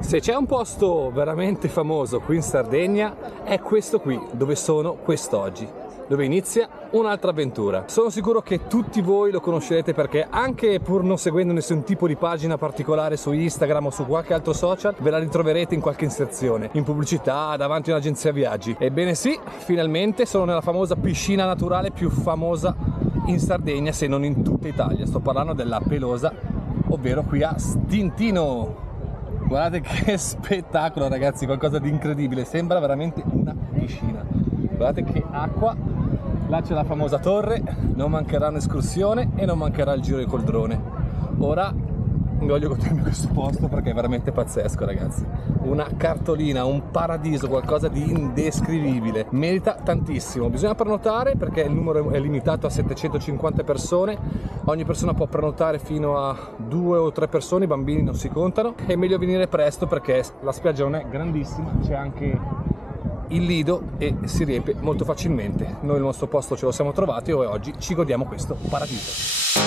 Se c'è un posto veramente famoso qui in Sardegna è questo qui, dove sono quest'oggi, dove inizia un'altra avventura. Sono sicuro che tutti voi lo conoscerete perché anche pur non seguendo nessun tipo di pagina particolare su Instagram o su qualche altro social, ve la ritroverete in qualche inserzione, in pubblicità, davanti a un'agenzia viaggi. Ebbene sì, finalmente sono nella famosa piscina naturale più famosa in Sardegna, se non in tutta Italia. Sto parlando della Pelosa, ovvero qui a Stintino. Guardate che spettacolo ragazzi, qualcosa di incredibile, sembra veramente una piscina. Guardate che acqua, là c'è la famosa torre, non mancherà un'escursione e non mancherà il giro col drone. Ora voglio godermi questo posto perché è veramente pazzesco ragazzi. Una cartolina, un paradiso, qualcosa di indescrivibile. Merita tantissimo. Bisogna prenotare perché il numero è limitato a 750 persone. Ogni persona può prenotare fino a 2 o 3 persone, i bambini non si contano. È meglio venire presto perché la spiaggia non è grandissima, c'è anche il lido e si riempie molto facilmente. Noi il nostro posto ce lo siamo trovati e oggi ci godiamo questo paradiso.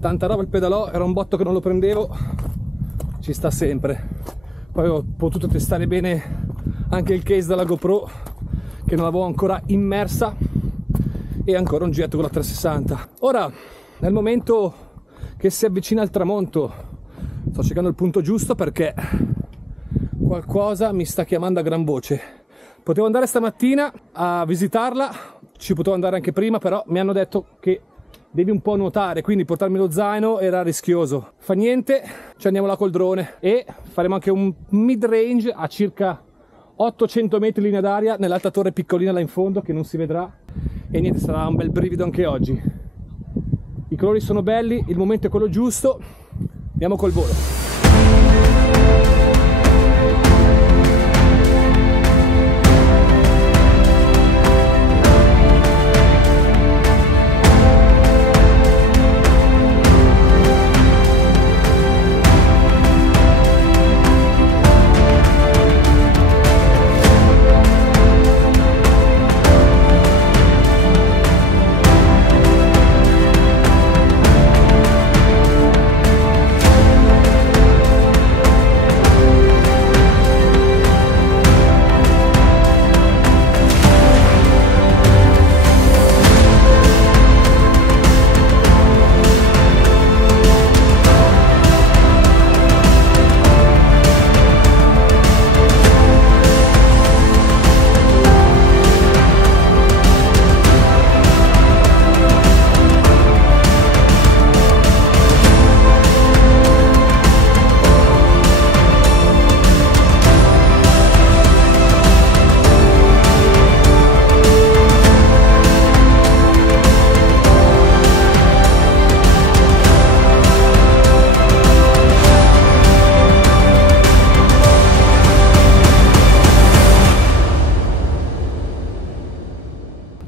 Tanta roba il pedalò, era un botto che non lo prendevo, ci sta sempre. Poi ho potuto testare bene anche il case della GoPro che non l'avevo ancora immersa e ancora un getto con la 360. Ora nel momento che si avvicina al tramonto sto cercando il punto giusto perché qualcosa mi sta chiamando a gran voce. Potevo andare stamattina a visitarla, ci potevo andare anche prima, però mi hanno detto che devi un po' nuotare, quindi portarmi lo zaino era rischioso. Fa niente, ci andiamo là col drone e faremo anche un mid range a circa 800 metri linea d'aria nell'alta torre piccolina là in fondo che non si vedrà. E niente, sarà un bel brivido anche oggi. I colori sono belli, il momento è quello giusto, andiamo col volo.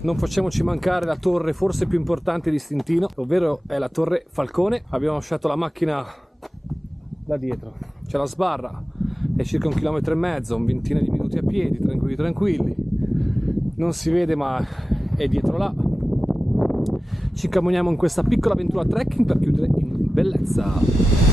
non facciamoci mancare la torre forse più importante di Stintino, ovvero è la Torre Falcone. Abbiamo lasciato la macchina là dietro, c'è la sbarra, è circa 1,5 km, un ventina di minuti a piedi, tranquilli tranquilli, non si vede ma è dietro là. Ci incamminiamo in questa piccola avventura trekking per chiudere in bellezza.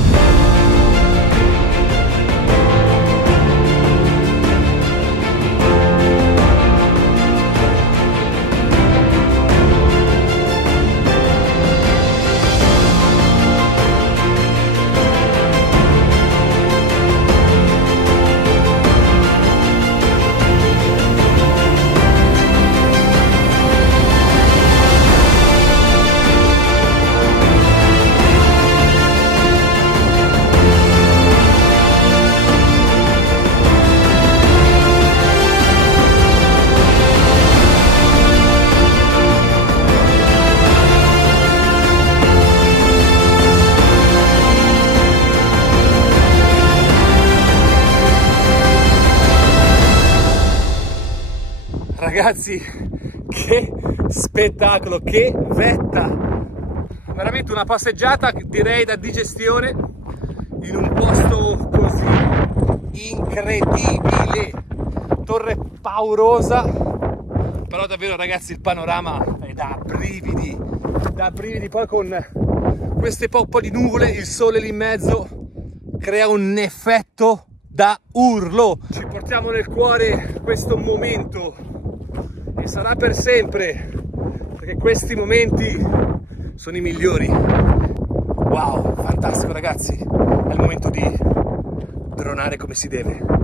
Ragazzi, che spettacolo, che vetta! Veramente una passeggiata, direi, da digestione in un posto così incredibile. Torre paurosa, però davvero ragazzi il panorama è da brividi, poi con queste po' di nuvole, il sole lì in mezzo crea un effetto da urlo. Ci portiamo nel cuore questo momento e sarà per sempre, perché questi momenti sono i migliori. Wow, fantastico ragazzi, è il momento di dronare come si deve.